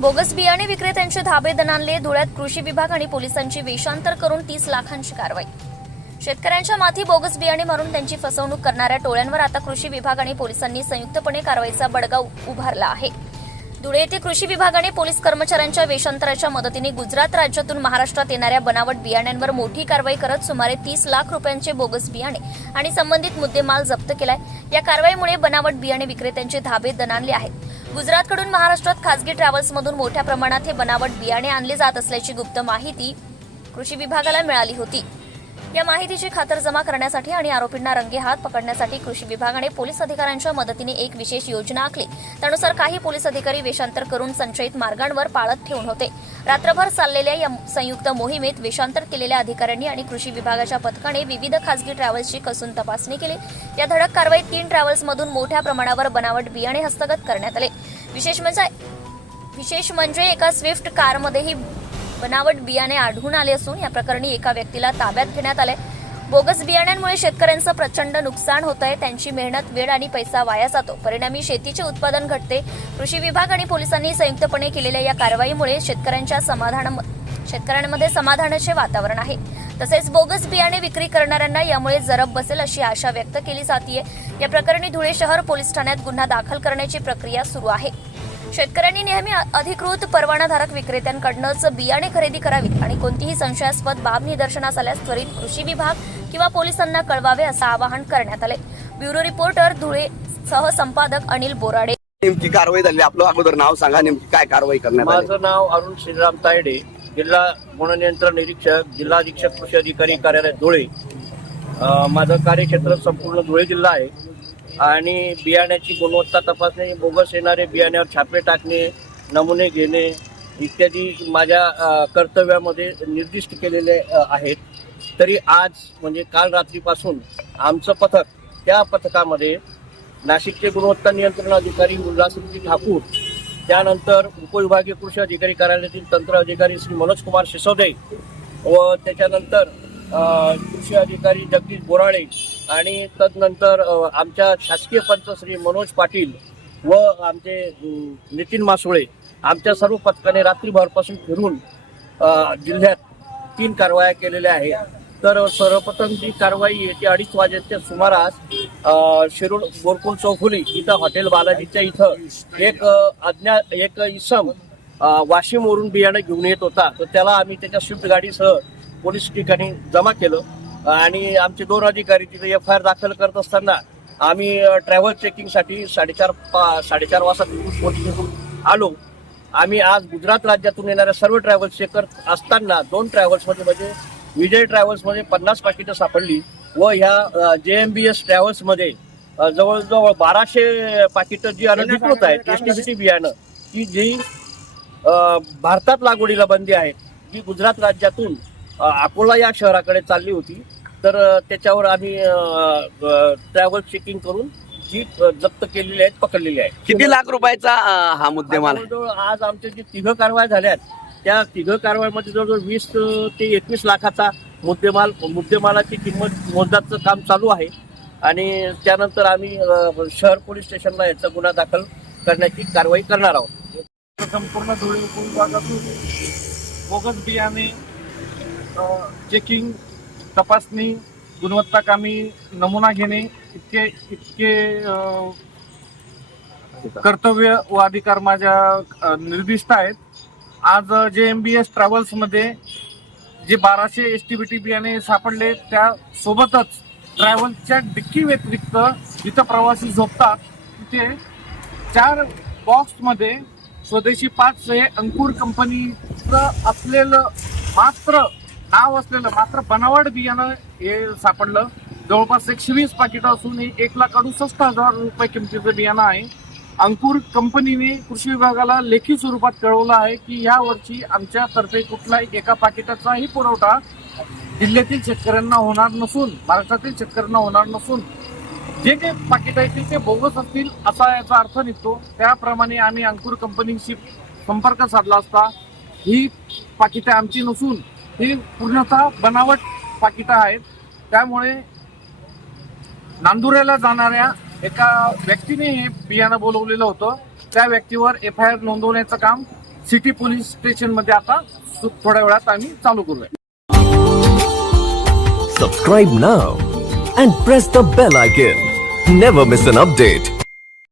Bogus बियाणे विक्रेत्यांचे धाबे दणानले धुळ्यात कृषी विभाग आणि पोलिसांची वेषांतर करून तीस लाखांची कारवाई. शेतकऱ्यांच्या माथी बोगस बियाणे मारून त्यांची फसवणूक करणाऱ्या टोळ्यांवर आता कृषी विभाग आणि पोलिसांनी संयुक्तपणे कारवाईचा बडगा उभारला आहे. धुळे येथे कृषी विभागाने पोलीस कर्मचाऱ्यांच्या वेषांतराच्या मदतीने गुजरात राज्यातून महाराष्ट्रात येणाऱ्या बनावट बियाण्यांवर मोठी कारवाई करत सुमारे तीस लाख रुपयांचे बोगस बियाणे आणि संबंधित मुद्देमाल जप्त केलाय. या कारवाईमुळे बनावट बियाणे विक्रेत्यांचे धाबे दणानले आहेत. गुजरातकडून महाराष्ट्रात खासगी ट्रॅव्हल्समधून मोठ्या प्रमाणात हे बनावट बियाणे आणले जात असल्याची गुप्त माहिती कृषी विभागाला मिळाली होती. या माहितीची खातरजमा करण्यासाठी आणि आरोपींना रंगेहात पकडण्यासाठी कृषी विभागाने पोलीस अधिकाऱ्यांच्या मदतीने एक विशेष योजना आखली. त्यानुसार काही पोलीस अधिकारी वेषांतर करून संचयित मार्गांवर पाळत ठेवून होते. रात्रभर चाललेल्या या संयुक्त मोहिमेत वेषांतर केलेल्या अधिकाऱ्यांनी आणि कृषी विभागाच्या पथकाने विविध खासगी ट्रॅव्हल्सची कसून तपासणी केली. या धडक कारवाईत तीन ट्रॅव्हल्समधून मोठ्या प्रमाणावर बनावट बियाणे हस्तगत करण्यात आले. विशेष म्हणजे विशेष म्हणजे एका स्विफ्ट कारमध्येही बनावट बियाणे आढळून आले असून या प्रकरणी एका व्यक्तीला ताब्यात घेण्यात आले बोगस बियाण्यांमुळे शेतकऱ्यांचं प्रचंड नुकसान होत आहे. त्यांची मेहनत वेळ आणि पैसा वाया जातो. परिणामी शेतीचे उत्पादन घटते. कृषी विभाग आणि पोलिसांनी संयुक्तपणे केलेल्या या कारवाईमुळे शेतकऱ्यांच्या समाधान शेतकऱ्यांमध्ये समाधानाचे वातावरण आहे. तसेच बोगस बियाणे विक्री करणाऱ्यांना यामुळे जरब बसेल अशी आशा व्यक्त केली जाते या प्रकरणी धुळे शहर पोलीस ठाण्यात गुन्हा दाखल करण्याची प्रक्रिया सुरू आहे. शेतकऱ्यांनी नेहमी अधिकृत परवानाधारक विक्रेत्यांकडूनच बियाणे खरेदी करावीत आणि कोणतीही संशयास्पद बाब निदर्शनास आल्यास त्वरित कृषी विभाग किंवा पोलिसांना कळवावे असं आवाहन करण्यात आले. ब्युरो रिपोर्टर धुळे सहसंपादक अनिल बोराडे. नेमकी कारवाई झाली. आपलं अगोदर नाव सांगा नेमकी काय कारवाई करण्यात आली? माझं नाव अरुण श्रीराम तायडे जिल्हा गुण नियंत्रण निरीक्षक जिल्हा अधीक्षक कृषी अधिकारी कार्यालय धुळे. माझं कार्यक्षेत्र संपूर्ण धुळे जिल्हा आहे. आणि बियाण्याची गुणवत्ता तपासणे बोगस येणारे बियाण्यावर छापे टाकणे नमुने घेणे इत्यादी माझ्या कर्तव्यामध्ये निर्दिष्ट केलेले आहेत. तरी आज म्हणजे काल रात्रीपासून आमचं पथक त्या पथकामध्ये नाशिकचे गुणवत्ता नियंत्रण अधिकारी उल्हासजी ठाकूर त्यानंतर उपविभागीय कृषी अधिकारी कार्यालयातील तंत्र अधिकारी श्री मनोज कुमार सिसोदे व त्याच्यानंतर कृषी अधिकारी जगदीश बोराळे आणि तदनंतर आमच्या शासकीय पंच श्री मनोज पाटील व आमचे नितीन मासुळे आमच्या सर्व पथकाने रात्रीभरपासून फिरून जिल्ह्यात तीन कारवाया केलेल्या आहेत. तर सर्वप्रथम जी कारवाई आहे ती अडीच वाजेच्या सुमारास अ, शिरूर गोरकुल चौफुली इथं हॉटेल बालाजीच्या इथं एक अज्ञा एक इसम वाशिमवरून बियाणं घेऊन येत होता. तर त्याला आम्ही त्याच्या स्विफ्ट गाडीसह पोलीस ठिकाणी जमा केलं. आणि आमचे दोन अधिकारी तिथे एफ आय आर दाखल करत असताना आम्ही ट्रॅव्हल चेकिंगसाठी साडेचार पा साडेचार वाजता पोलीस आलो. आम्ही आज गुजरात राज्यातून येणाऱ्या सर्व ट्रॅव्हल्स चेक करत असताना दोन ट्रॅव्हल्समध्ये म्हणजे विजय ट्रॅव्हल्समध्ये पन्नास पाकिटं सापडली व ह्या जे एम बी एस ट्रॅव्हल्समध्ये जवळजवळ बाराशे पाकिटं जी अनधिकृत आहेत एस टी बी टी बियाणं की जी भारतात लागवडीला बंदी आहे जी गुजरात राज्यातून अकोला या शहराकडे चालली होती. तर त्याच्यावर आम्ही ट्रॅव्हल चेकिंग करून जी जप्त केलेली आहेत पकडलेली आहे किती लाख रुपयाचा हा मुद्देमाल आज आमच्या जे तिघ कारवाया झाल्यात त्या तिघ कारवाईमध्ये जवळजवळ वीस ते एकवीस लाखाचा मुद्देमाल मुद्देमालाची किंमत मोजदाचं काम चालू आहे. आणि त्यानंतर आम्ही शहर पोलीस स्टेशनला याचा गुन्हा दाखल करण्याची कारवाई करणार आहोत. संपूर्ण धुळे उपविभागातून बोगस बियाणे चेकिंग तपासणी गुणवत्ता कामी नमुना घेणे इतके इतके कर्तव्य व अधिकार माझ्या निर्दिष्ट आहेत. आज जे एम बी एस ट्रॅव्हल्समध्ये जे बाराशे एस टी बी टी बियाणे सापडले त्या सोबतच ट्रॅव्हल्सच्या डिक्की व्यतिरिक्त जिथं प्रवासी झोपतात तिथे चार बॉक्समध्ये स्वदेशी पाच हे अंकुर कंपनीचं असलेलं मात्र नाव असलेलं मात्र बनावट बियाणं हे सापडलं. जवळपास एकशे वीस पाकिटं असून हे एक लाख अडुसष्ट हजार रुपये किमतीचं बियाणं आहे. अंकुर कंपनीने कृषी विभागाला लेखी स्वरूपात कळवलं आहे की या वर्षी आमच्यातर्फे कुठलाही एका पाकिटाचाही पुरवठा जिल्ह्यातील शेतकऱ्यांना होणार नसून महाराष्ट्रातील शेतकऱ्यांना होणार नसून. जे काही पाकिट आहेत ते बोगस असतील असा याचा अर्थ निघतो. त्याप्रमाणे आम्ही अंकुर कंपनीशी संपर्क साधला असता ही पाकिटं आमची नसून ही पूर्णतः बनावट पाकिटं आहेत. त्यामुळे नांदुऱ्याला जाणाऱ्या एका व्यक्तीने हे बियाणं बोलवलेलं होतं. त्या व्यक्तीवर एफ आय आर नोंदवण्याचं काम सिटी पोलीस स्टेशनमध्ये आता सु- थोड्या वेळात आम्ही चालू करूया. Subscribe now and press the bell icon never miss an update